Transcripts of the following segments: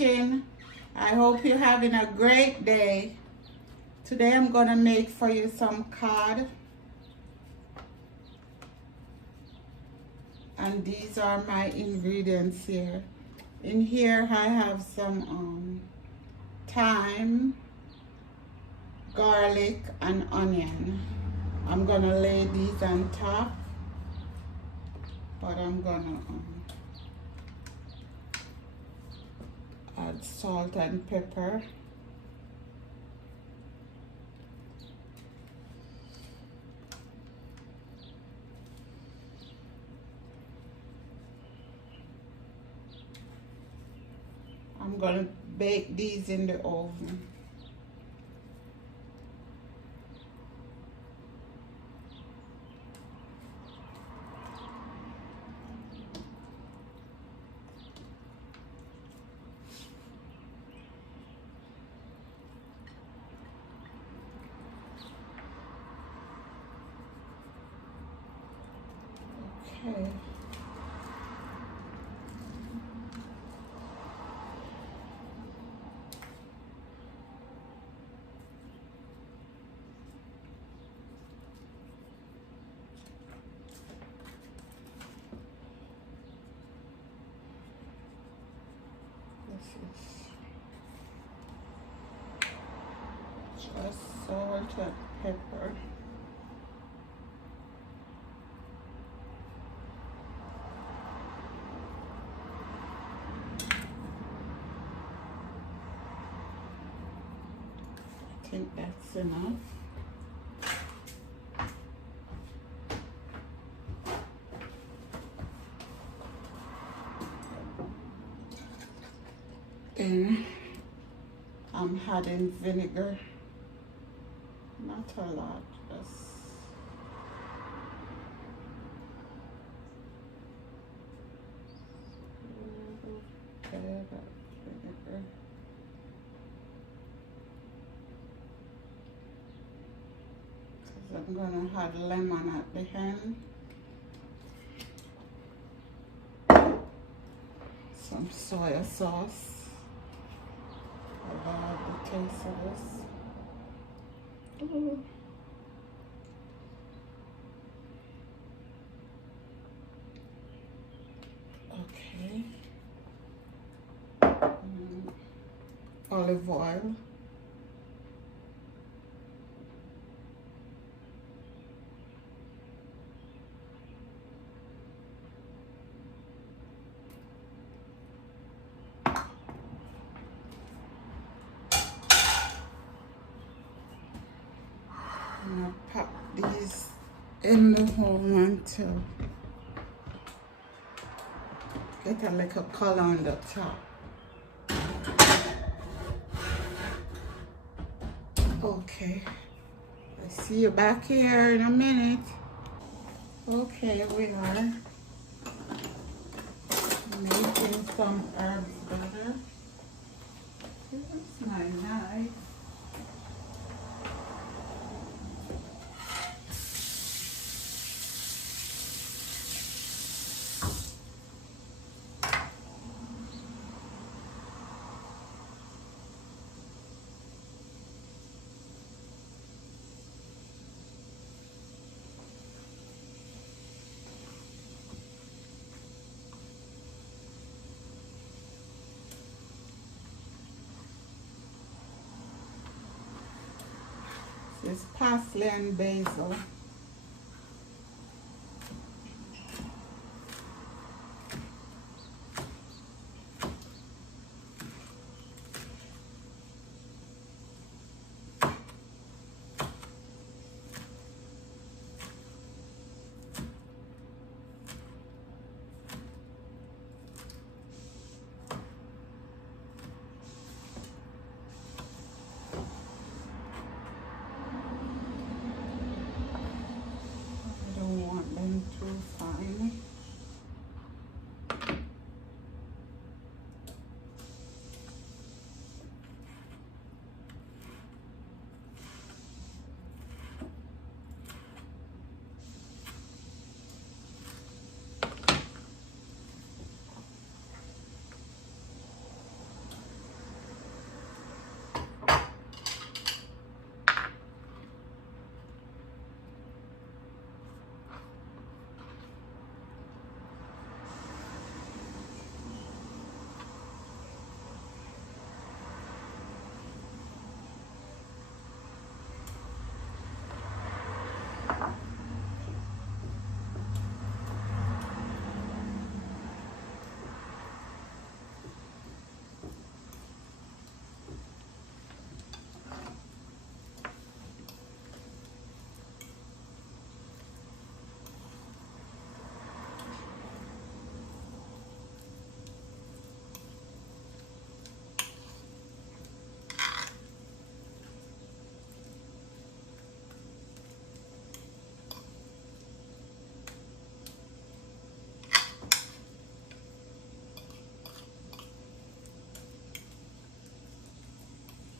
watching. I hope you're having a great day. Today I'm gonna make for you some cod. And these are my ingredients here. In here I have some thyme, garlic, and onion. I'm gonna lay these on top, but I'm gonna add salt and pepper. I'm gonna bake these in the oven. Okay. Just salt and pepper. I think that's enough. Then I'm adding vinegar. Not a lot, just a little bit of vinegar. Because I'm gonna add lemon at the end. Some soy sauce. I love the taste of this. Ooh. Okay. Olive oil. I'm gonna pop these in the oven until get a little color on the top. Okay, I'll see you back here in a minute. Okay, we are making some herbs butter. Here's my knife. This is parsley and basil.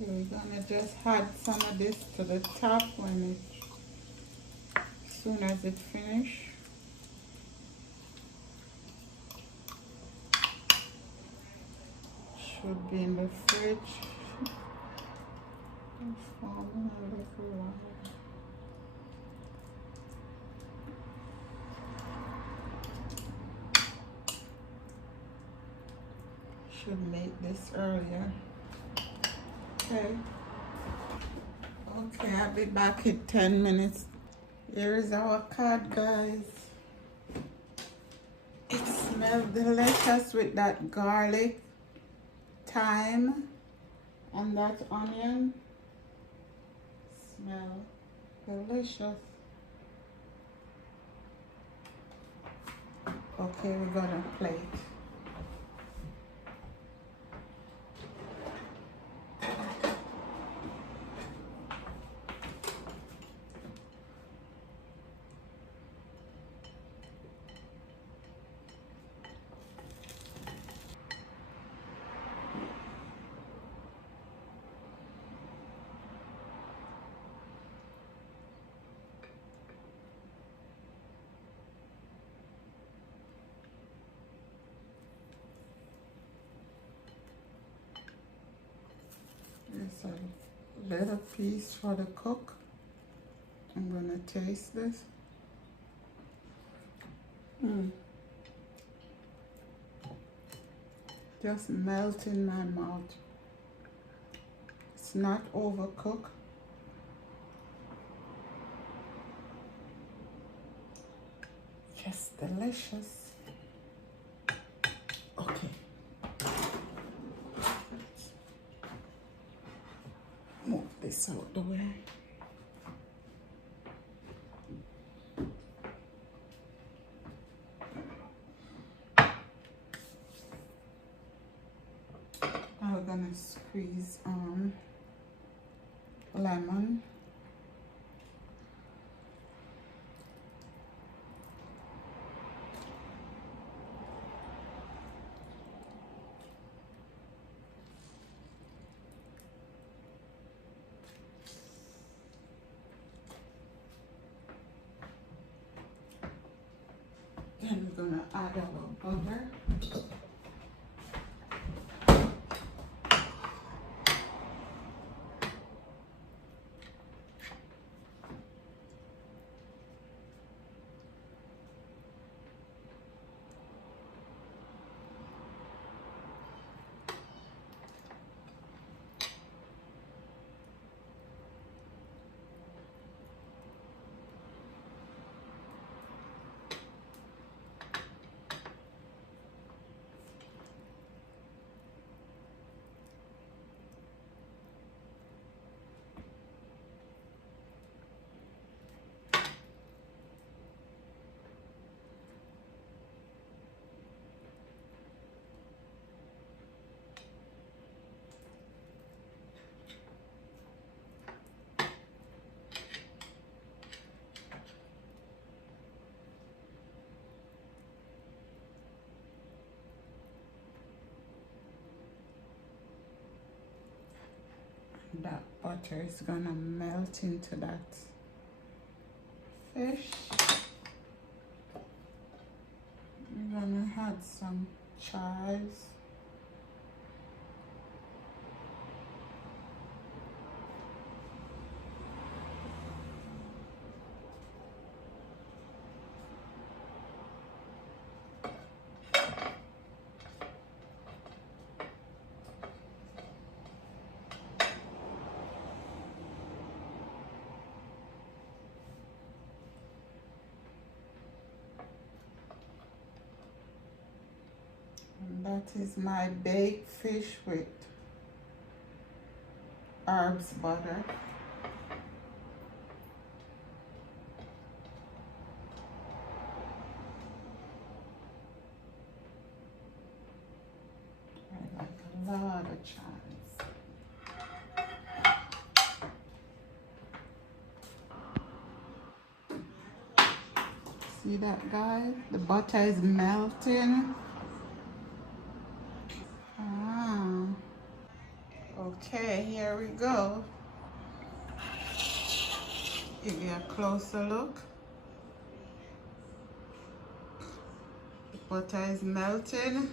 We're gonna just add some of this to the top when it, as soon as it finish. Should be in the fridge. It's falling a little while. Should make this earlier. Okay. Okay, I'll be back in 10 minutes. Here is our cod, guys. It smells delicious with that garlic, thyme, and that onion. Smell delicious. Okay, we're gonna plate. It's a little piece for the cook. I'm gonna taste this. Just melt in my mouth. It's not overcooked. Just delicious. Okay. Move this out the way. Now we're gonna squeeze lemon. Then we're gonna add our butter. That butter is gonna melt into that fish. We're gonna add some chives. That is my baked fish with herbs butter. I like a lot of chives. See that, guys? The butter is melting. Okay, here we go. Give you a closer look. The butter is melting.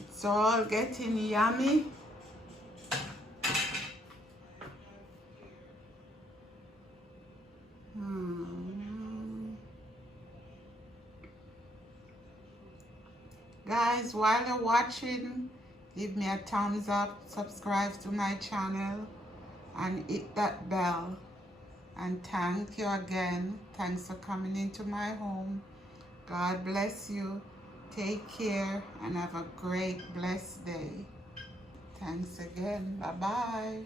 It's all getting yummy. Guys, while you're watching, give me a thumbs up, subscribe to my channel, and hit that bell. And thank you again. Thanks for coming into my home. God bless you. Take care and have a great, blessed day. Thanks again. Bye-bye.